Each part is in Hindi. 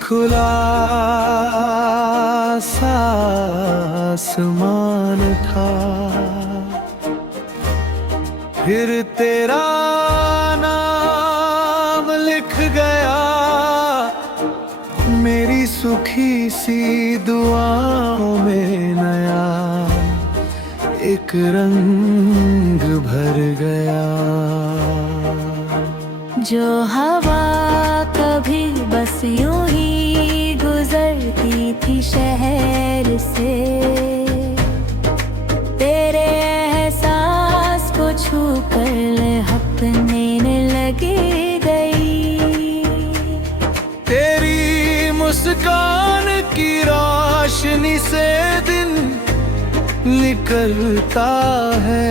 खुला सा आसमान था, फिर तेरा नाम लिख गया मेरी सुखी सी दुआओं में। नया एक रंग भर गया। जो हवा कभी बस यूं ही गुजरती थी शहर से, तेरे एहसास को छू कर अपने लगी गई। तेरी मुस्कान की रोशनी से दिन निकलता है।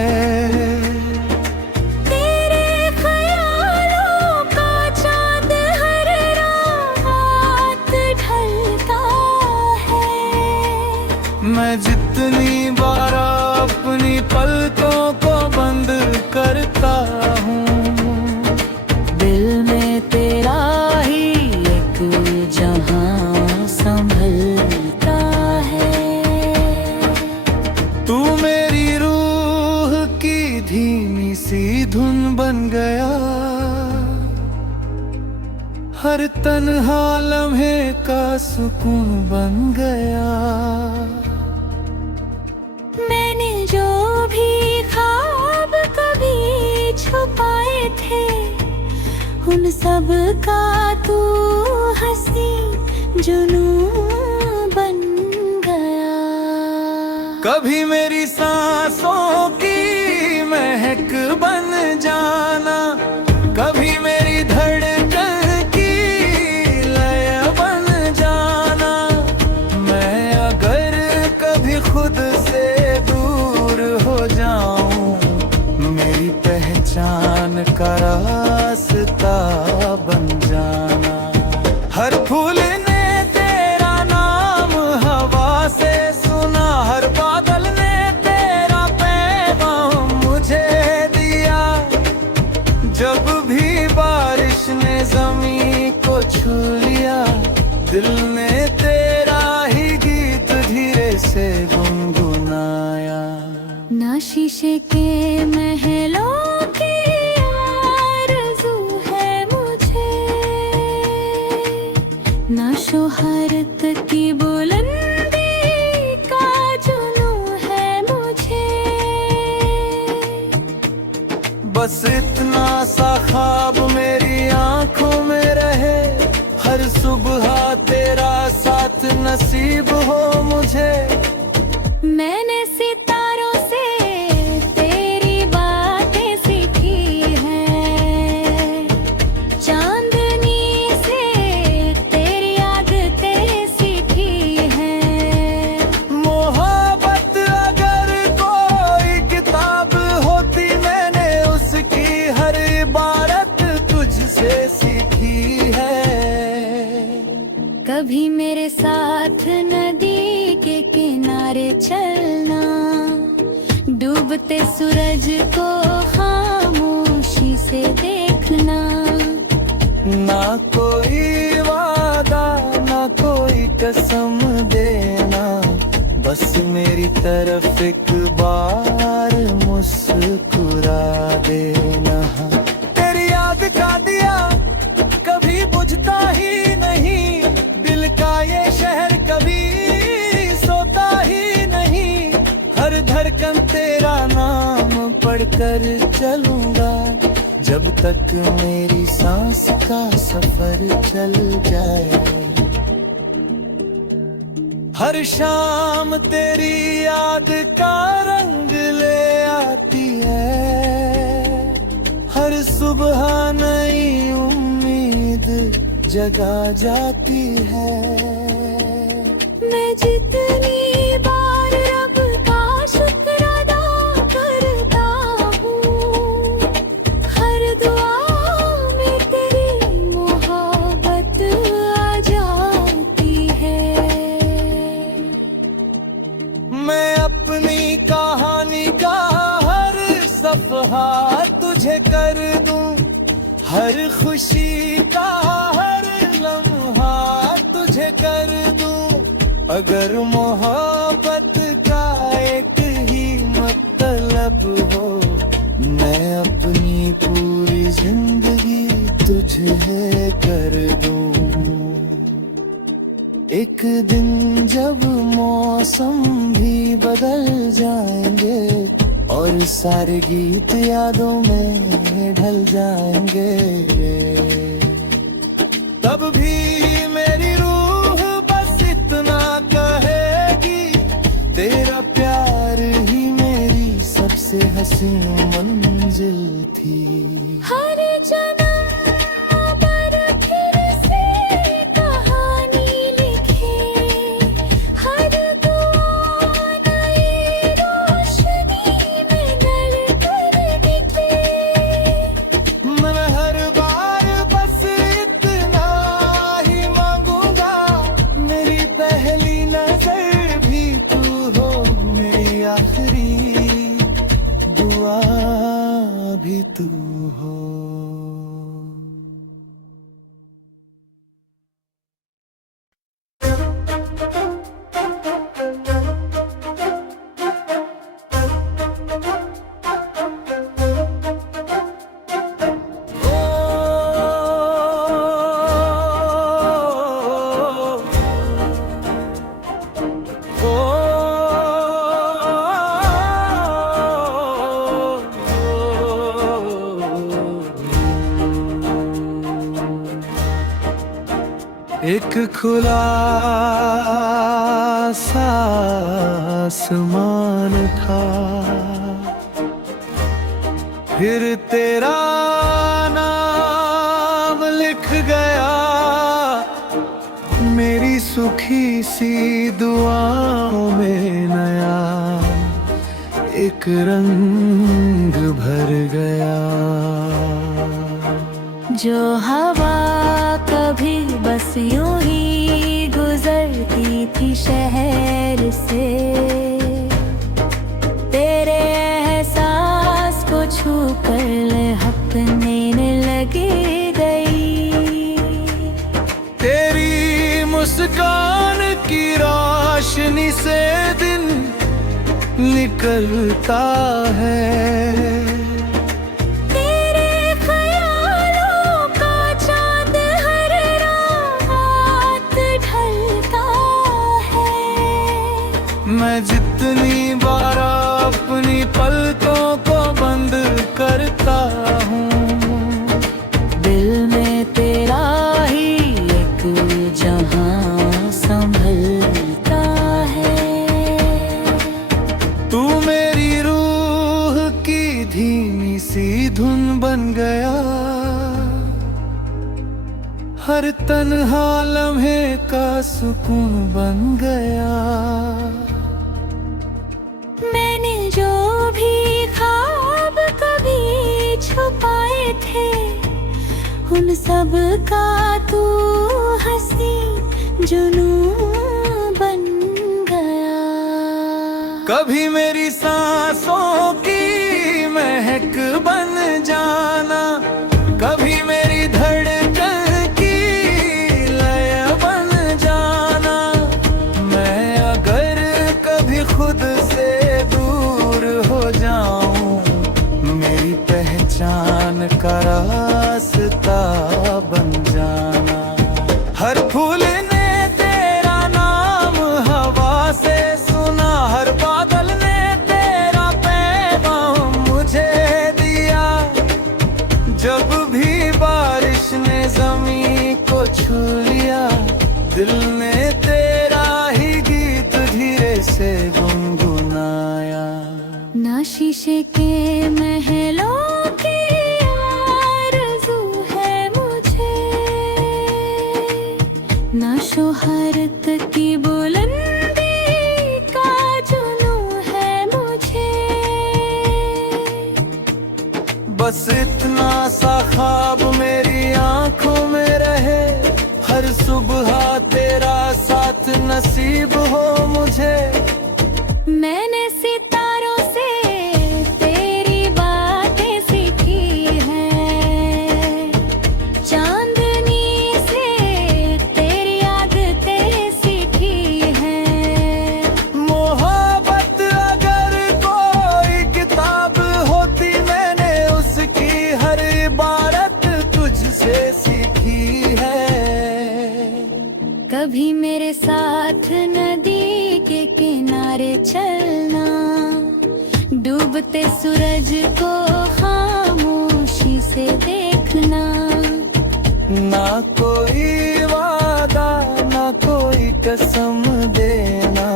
मैं जितनी बार अपनी पलकों को बंद करता हूँ, दिल में तेरा ही एक जहां संभलता है। तू मेरी रूह की धीमी सी धुन बन गया, हर तन्हा लम्हे का सुकून बन गया। मैंने जो भी ख्वाब कभी छुपाए थे, उन सब का तू हंसी जुनून बन गया। कभी मेरी सांसों की महक बन जाना, कभी मेरी धड़कन की लय बन जाना। मैं अगर कभी खुद से दूर हो जाऊं, मेरी पहचान का रास्ता बन जाना। हर फूल ने तेरा नाम हवा से सुना, हर बादल ने तेरा पैगाम मुझे दिया। जब भी बारिश ने जमीन को छू लिया, दिल ने तेरा ही गीत धीरे से गुनगुनाया। ना शीशे के महलों की आरज़ू है मुझे, ना शोहरत की बुलंदी का जुनून है मुझे। बस इतना सा ख्वाब मेरी आंखों में रहे, हर सुबह तेरा साथ नसीब हो मुझे। मैंने सितारों से तेरी बातें सीखी हैं, चांदनी से तेरी आदतें सीखी हैं। मोहब्बत अगर कोई किताब होती, मैंने उसकी हर इबारत तुझसे सीखी है। कभी मेरे साथ नदी के किनारे चलना, डूबते सूरज को खामोशी से देखना। ना कोई वादा ना कोई कसम देना, बस मेरी तरफ एक बार मुस्कुरा देना। तेरी याद का दिया कभी बुझता ही नहीं, दिल का ये शहर कभी सोता ही नहीं। हर धड़कन तेरा नाम पढ़कर चलूंगा, जब तक मेरी सांस का सफर चल जाए। हर शाम तेरी याद का रंग ले आती है, हर सुबह नई उम्मीद जगा जाती है। मैं जितनी बार रब का शुक्र अदा करता हूँ, हर दुआ में तेरी मोहब्बत आ जाती है। मैं अपनी कहानी का हर सफहा तुझे कर दूं, हर खुशी का हर लम्हा तुझे कर दूं। अगर मोहब्बत का एक ही मतलब हो, मैं अपनी पूरी जिंदगी तुझे कर दूं। एक दिन जब मौसम भी बदल जाएंगे और सारे गीत यादों में ढल जाएंगे, तब भी मेरी रूह बस इतना कहेगी, तेरा प्यार ही मेरी सबसे हसीन मंजिल थी। हर जन्म पर फिर से कहानी लिखे, हर दुआ नई रोशनी में ढल कर निकले। मैं हर बार बस इतना ही मांगूंगा, मेरी पहली नजर भी तू हो, मेरी आखिरी दुआ भी तू हो। एक खुला सा आसमान था, फिर तेरा नाम लिख गया मेरी सुखी सी दुआओं में। नया एक रंग भर गया। जो हवा कभी बस यूं ही गुजरती थी शहर से, तेरे एहसास को छू कर लपकने लगी गई। तेरी मुस्कान की रोशनी से दिन निकलता है, मैं जितनी बार अपनी पलकों को बंद करता हूँ, दिल में तेरा ही एक जहां संभलता है। तू मेरी रूह की धीमी सी धुन बन गया, हर तन्हा लम्हे का सुकून बन गया। मैंने जो भी ख्वाब कभी छुपाए थे, उन सब का तू हंसी जुनून बन गया। कभी मेरी सांसों की महक बन जाना, कभी मेरी धड़कन की लय बन जाना। मैं अगर कभी खुद से दूर हो जाऊं, मेरी पहचान का रास्ता बन जाना। हर फूल ने तेरा नाम हवा से सुना, हर बादल ने तेरा पैगाम मुझे दिया। जब भी बारिश ने ज़मीं को छू लिया, दिल ने तेरा ही गीत धीरे से गुनगुनाया। ना शीशे के महलों की आरज़ू है मुझे, ना शोहरत की बुलंदी का जुनून है मुझे। बस इतना सा ख्वाब मेरी आंखों में रहे, हर सुबह तेरा साथ नसीब हो मुझे। मैंने सितारों से तेरी बातें सीखी हैं, चांदनी से तेरी आदतें मेरे साथ नदी के किनारे चलना, डूबते सूरज को खामोशी से देखना। ना कोई वादा ना कोई कसम देना,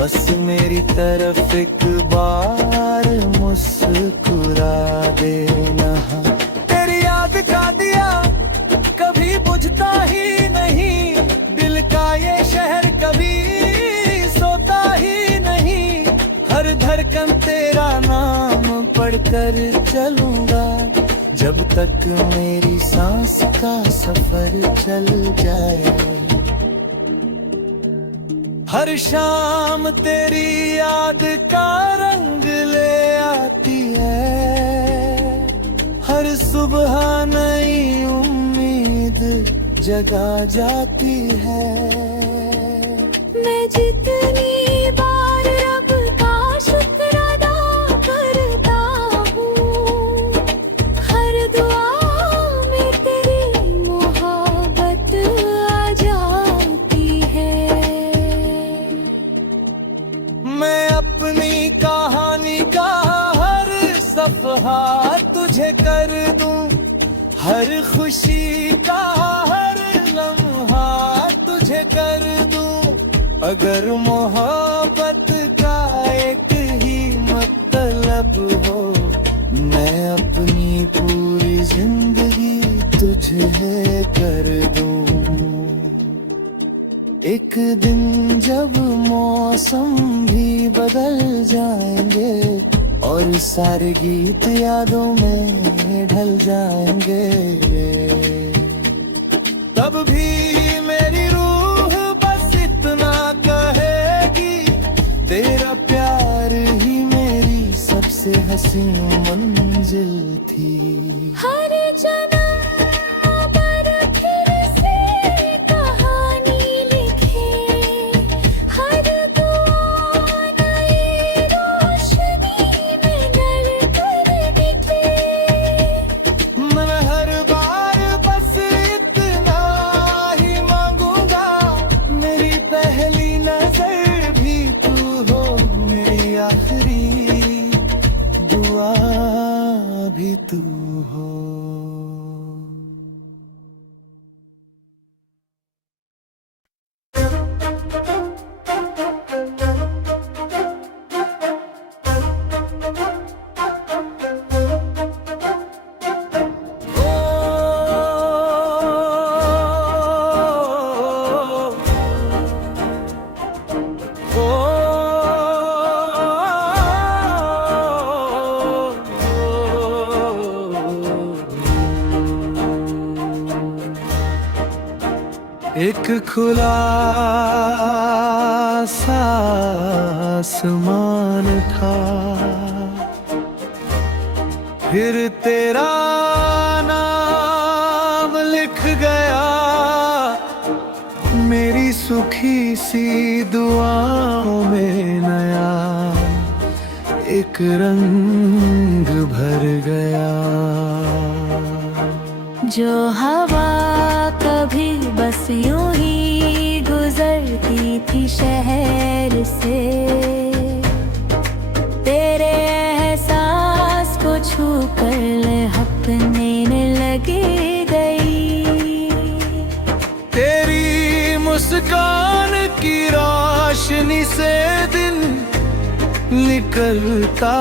बस मेरी तरफ एक बार मुस्कुरा देना। तेरी याद का दिया कभी बुझता ही नहीं, दिल का ये शहर कभी सोता ही नहीं। हर धड़कन तेरा नाम पढ़कर चलूंगा, जब तक मेरी सांस का सफर चल जाए। हर शाम तेरी याद का रंग ले आती है, हर सुबह नई उम्मीद जगा जाती है। मैं जितनी बार रब का शुक्र अदा करता हूँ, हर दुआ में तेरी मोहब्बत आ जाती है। मैं अपनी कहानी का हर सफहा तुझे कर दूं, हर खुशी का हर लम्हा तुझे कर दूं। अगर मोहब्बत का एक ही मतलब हो, मैं अपनी पूरी जिंदगी तुझे कर दूं। एक दिन जब मौसम भी बदल जाएंगे और सारे गीत यादों में ढल जाएंगे, तब भी मेरी रूह बस इतना कहेगी, तेरा प्यार ही मेरी सबसे हसीन मंजिल थी। हर जन्म पर फिर से कहानी लिखे, हर दुआ नई रोशनी में ढल कर दिखे। मैं हर बार बस इतना ही मांगूंगा, मेरी पहली नजर भी तू हो, मेरी आखिरी दुआ भी तू हो। एक खुला सा आसमान था, फिर तेरा नाम लिख गया, मेरी सुखी सी दुआओं में नया एक रंग भर गया। जो हवा कभी बस यूं ही गुजरती थी शहर से, तेरे एहसास को छू कर अपने लगी गई। तेरी मुस्कान की रोशनी से दिन निकलता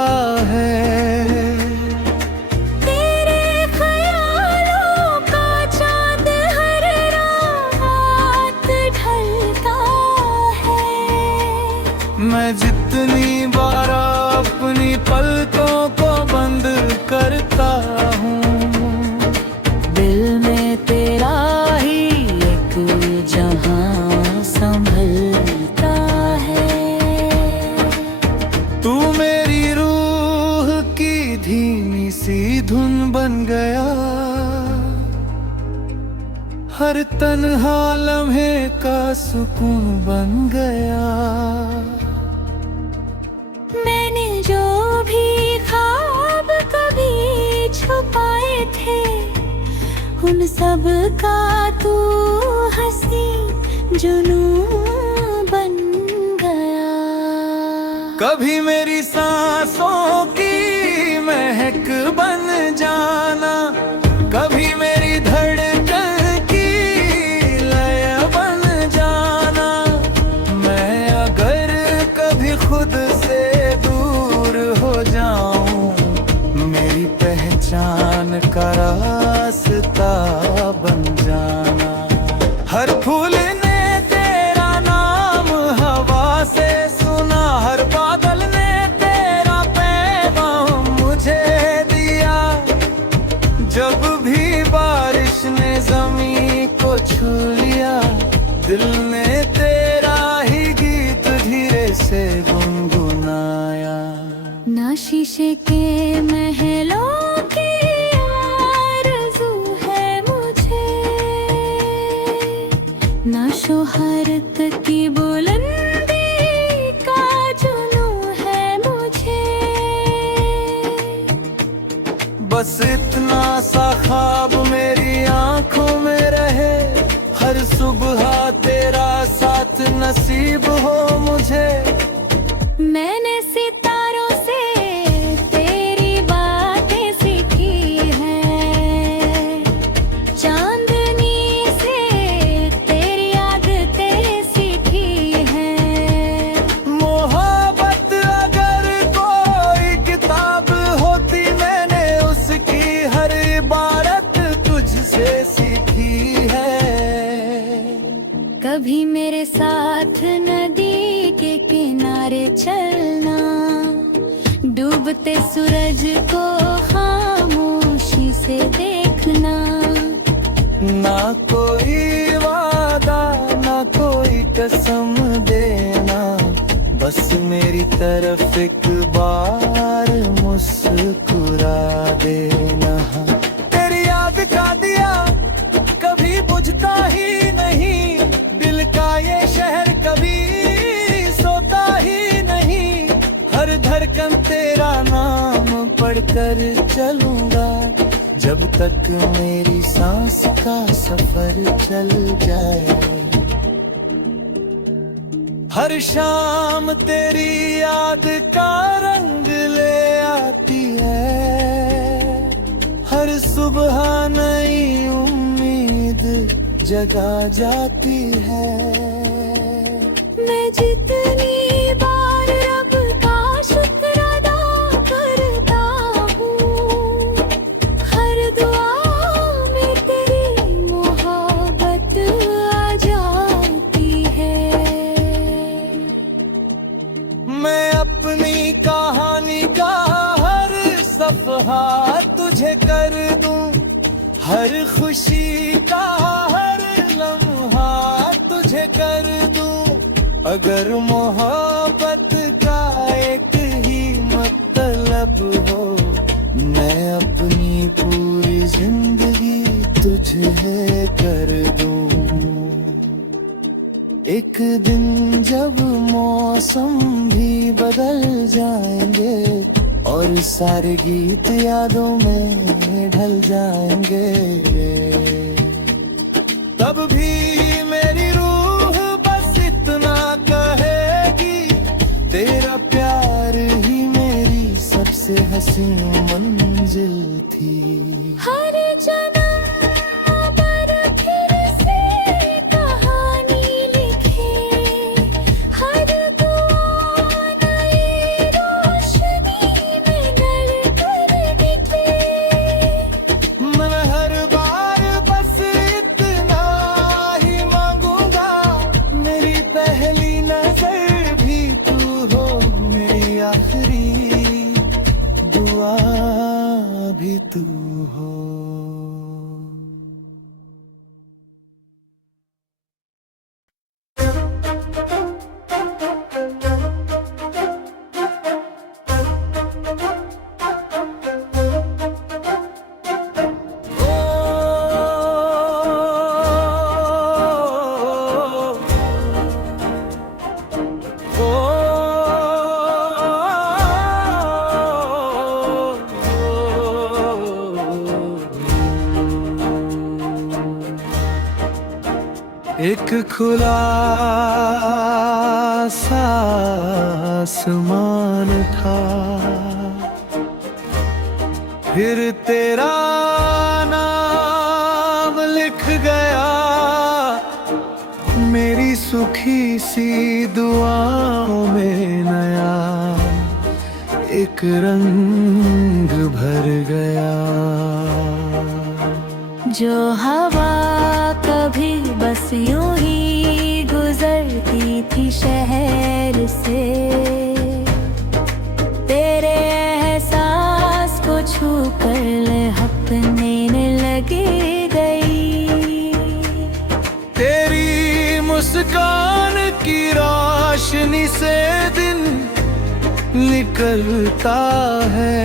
है, मैं जितनी बार अपनी पलकों को बंद करता हूँ, दिल में तेरा ही एक जहां संभलता है। तू मेरी रूह की धीमी सी धुन बन गया, हर तन्हा लम्हे का सुकून बन गया। मैंने जो भी ख्वाब कभी छुपाए थे, उन सब का तू हंसी जुनून बन गया। कभी मेरी सांसों की महक बन जाना, कभी मेरी धड़कन की लय बन जाना। मैं अगर कभी खुद से दूर हो जाऊं, मेरी पहचान का रास्ता बन जाना। हर फूल ने तेरा नाम हवा से सुना, हर बादल ने तेरा पैगाम मुझे दिया। जब भी बारिश ने जमीन को छू लिया, दिल ने तेरा ही गीत धीरे से गुनगुनाया। ना शीशे के महलों की आरज़ू है मुझे, ना शोहरत की बुलंदी का जुनून है मुझे। बस इतना सा ख्वाब मेरी आंखों में रहे, हर सुबह तेरा साथ नसीब हो मुझे। मैंने सितारों से तेरी बातें सीखी हैं, चांदनी से तेरी आदतें सीखी हैं। मोहब्बत अगर कोई किताब होती, मैंने उसकी हर इबारत तुझसे सीखी है। कभी मेरे साथ नदी के किनारे चलना, डूबते सूरज को खामोशी से देखना। ना कोई वादा, ना कोई कसम देना, बस मेरी तरफ एक बार मुस्कुरा देना। तेरी याद का दिया कभी बुझता ही नहीं, दिल का ये शहर कभी सोता ही नहीं। हर धड़कन तेरा नाम पढ़कर चलूंगा, जब तक मेरी सांस का सफर चल जाए। हर शाम तेरी याद का रंग ले आती है, हर सुबह नई उम्मीद जगा जाती है। मैं जितनी बार रब का शुक्र अदा करता हूँ, हर दुआ में तेरी मोहब्बत आ जाती है। मैं अपनी कहानी का हर सफहा तुझे कर दूं, हर खुशी का हर लम्हा तुझे कर दूं। अगर मोहब्बत का एक ही मतलब हो, मैं अपनी पूरी जिंदगी तुझे कर दूं। एक दिन जब मौसम भी बदल जाएंगे, और सारे गीत यादों में ढल जाएंगे, तब भी मेरी रूह बस इतना कहेगी, तेरा प्यार ही मेरी सबसे हसीन मंजिल थी। हर जन्म पर फिर से कहानी लिखे, हर दुआ नई रोशनी में ढल कर निकले। मैं हर बार बस इतना ही मांगूंगा, मेरी पहली नजर भी तू हो, मेरी आखिरी दुआ भी तू हो। खुला सा आसमान था, फिर तेरा नाम लिख गया मेरी सुखी सी दुआओं में। नया एक रंग भर गया। जो हवा कभी बस यूं ही गुजरती थी शहर से, तेरे एहसास को छू कर अपने लगी गई। तेरी मुस्कान की रोशनी से दिन निकलता है,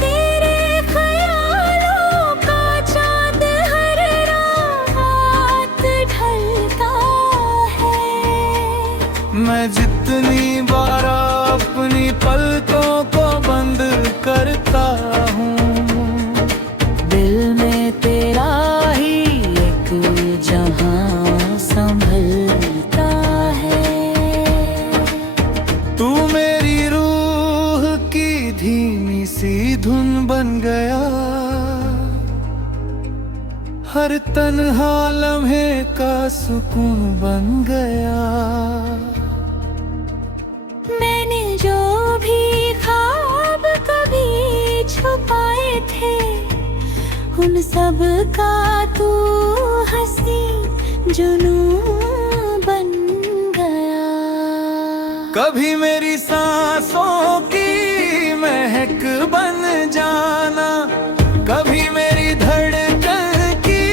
तेरे ख्यालों का चांद हर रात ढलता है। मैं जितनी बार अपनी पलकों को बंद करता हूँ, दिल में तेरा ही एक जहां संभलता है। तू मेरी रूह की धीमी सी धुन बन गया, हर तन्हा लम्हे का सुकून बन गया। मैंने जो भी ख्वाब कभी छुपाए थे, उन सब का तू हंसी जुनून बन गया। कभी मेरी सांसों की महक बन जाना, कभी मेरी धड़कन की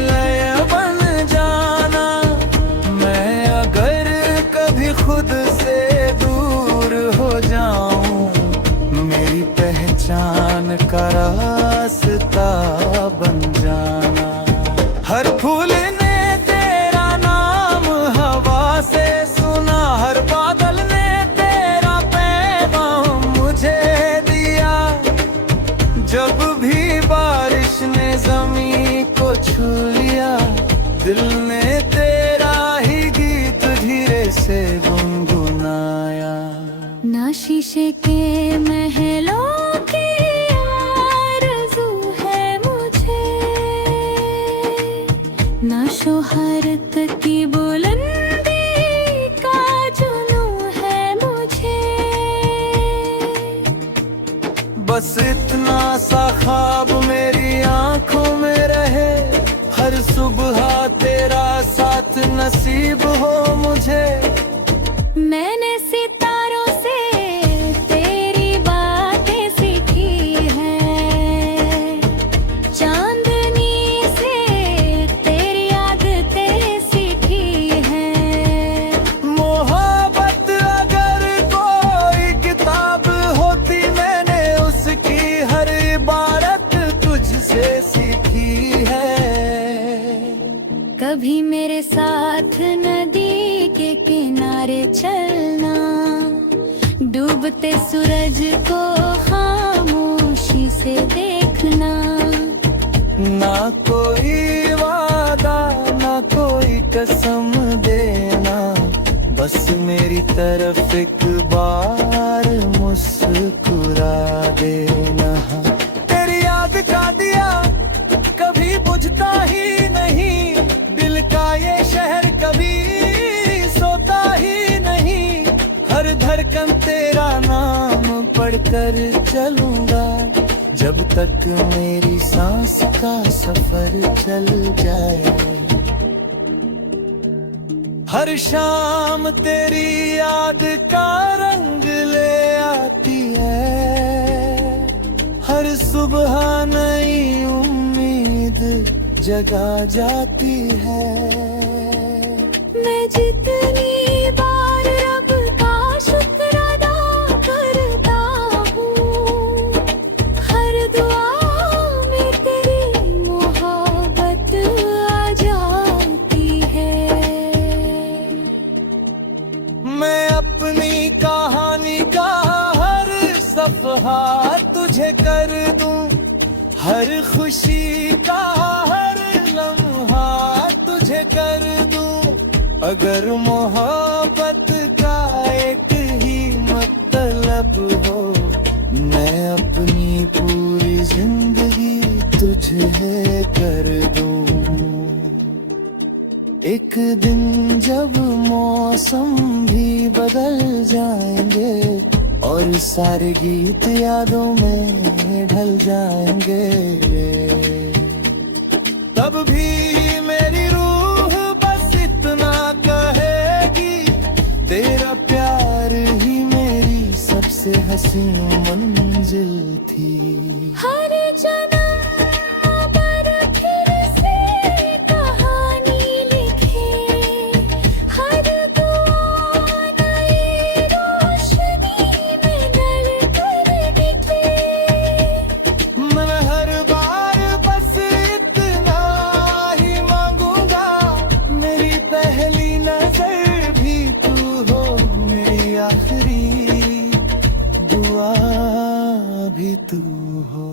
लय बन जाना। मैं अगर कभी खुद से दूर हो जाऊं, मेरी पहचान का रास्ता बन जाना। हर फूल ने तेरा नाम हवा से सुना, हर बादल ने तेरा पैगाम मुझे दिया। जब भी बारिश ने ज़मीं को छू लिया, दिल ने तेरा ही गीत धीरे से गुनगुनाया। ना शीशे के महलों की आरज़ू है मुझे, ना शोहरत की बुलंदी का जुनू है मुझे। बस इतना सा ख्वाब मेरी आंखों में रहे, हर सुबह तेरा साथ नसीब हो मुझे। मैंने सितारों से तेरी बातें सीखी हैं, चांदनी से तेरी आदतें सीखी हैं। मोहब्बत अगर कोई किताब होती, मैंने उसकी हर इबारत तुझसे सीखी है। कभी मेरे साथ नदी के किनारे चलना, डूबते सूरज को खामोशी से देखना। ना कोई वादा ना कोई कसम देना, बस मेरी तरफ एक बार मुस्कुरा देना। तेरी याद का दिया कभी बुझता ही नहीं, दिल का ये शहर कभी सोता ही नहीं। हर धड़कन तेरा नाम पढ़कर चलूंगा, जब तक मेरी सांस का सफर चल जाए। हर शाम तेरी याद का रंग ले आती है, हर सुबह नई उम्मीद जगा जाती है। मैं जितनी बार रब का शुक्र अदा करता हूँ, हर दुआ में तेरी मोहब्बत आ जाती है। मैं अपनी कहानी का हर सफहा तुझे कर दूं, हर खुशी का हर लम्हा अगर मोहब्बत का एक ही मतलब हो, मैं अपनी पूरी जिंदगी तुझे कर दूं। एक दिन जब मौसम भी बदल जाएंगे और सारे गीत यादों में ढल जाएंगे, तब भी मेरी रूह बस इतना कहेगी, तेरा प्यार ही मेरी सबसे हसीन मंजिल थी। हर जन्म पर फिर से कहानी लिखे, हर दुआ नई रोशनी में ढल कर दिखे। मैं हर बार बस इतना ही मांगूंगा, मेरी पहली नजर भी तू हो, मेरी आखिरी दुआ भी तू हो।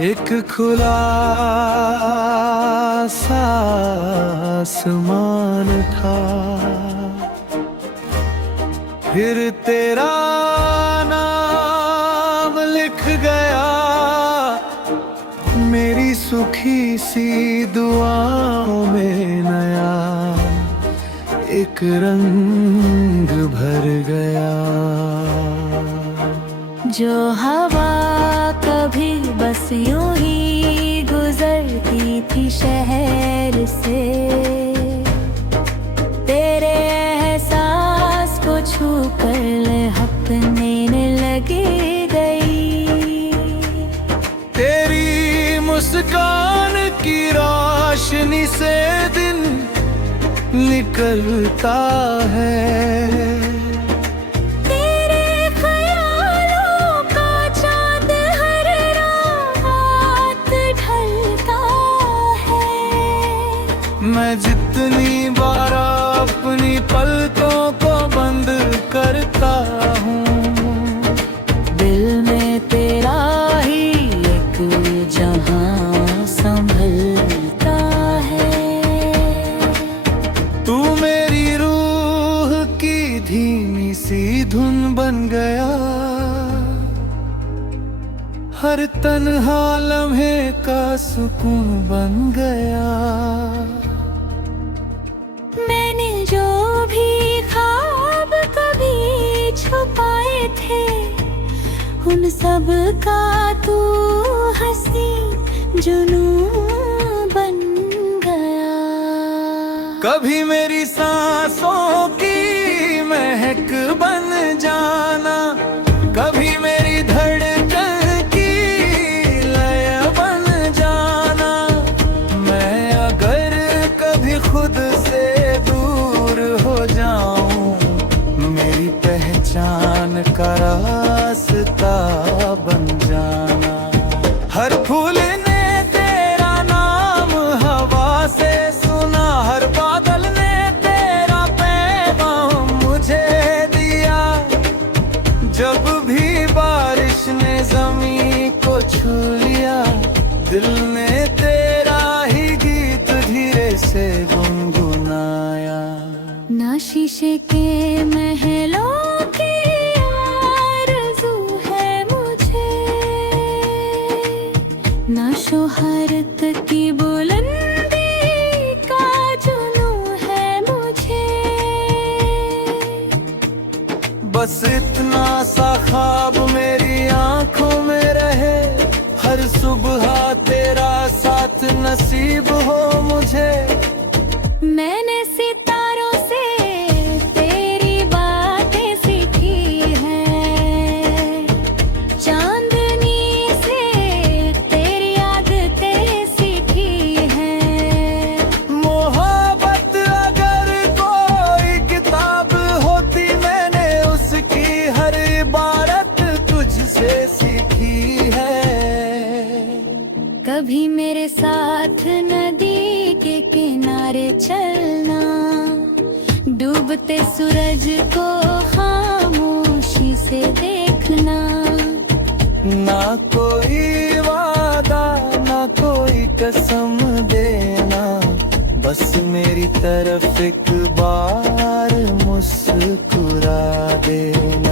एक खुला सा आसमान था, फिर तेरा नाम लिख गया मेरी सुखी सी दुआओं में, नया एक रंग भर गया। जो हवा कभी बस यूं ही गुजरती थी शहर से, तेरे एहसास को छू कर अपने लगी गई। तेरी मुस्कान की रोशनी से दिन निकलता है, मैं जितनी बार अपनी पलकों को बंद करता हूँ, दिल में तेरा ही एक जहां संभलता है। तू मेरी रूह की धीमी सी धुन बन गया, हर तन्हा लम्हे का सुकून बन गया। मैंने जो भी ख्वाब कभी छुपाए थे, उन सब का तू हंसी जुनून बन गया। कभी मेरी सांसों की महक बन जाना, कभी मेरी धड़कन की लय बन जाना। मैं अगर कभी खुद से दूर हो जाऊं, मेरी पहचान का रास्ता बन जाना। हर फूल ने तेरा नाम हवा से सुना, हर बादल ने तेरा पैगाम मुझे दिया। जब भी बारिश ने ज़मीं को छू लिया, दिल ने तेरा ही गीत धीरे से गुनगुनाया। ना शीशे के महलों की आरज़ू है मुझे, ना शोहरत की बुलंदी का जुनून है मुझे। बस इतना सा ख्वाब मेरी आंखों में रहे, हर सुबह तेरा साथ नसीब हो मुझे। मैंने सितारों से तेरी बातें सीखी हैं, चांदनी से तेरी आदतें सीखी हैं। के किनारे चलना, डूबते सूरज को खामोशी से देखना। ना कोई वादा ना कोई कसम देना, बस मेरी तरफ एक बार मुस्कुरा देना।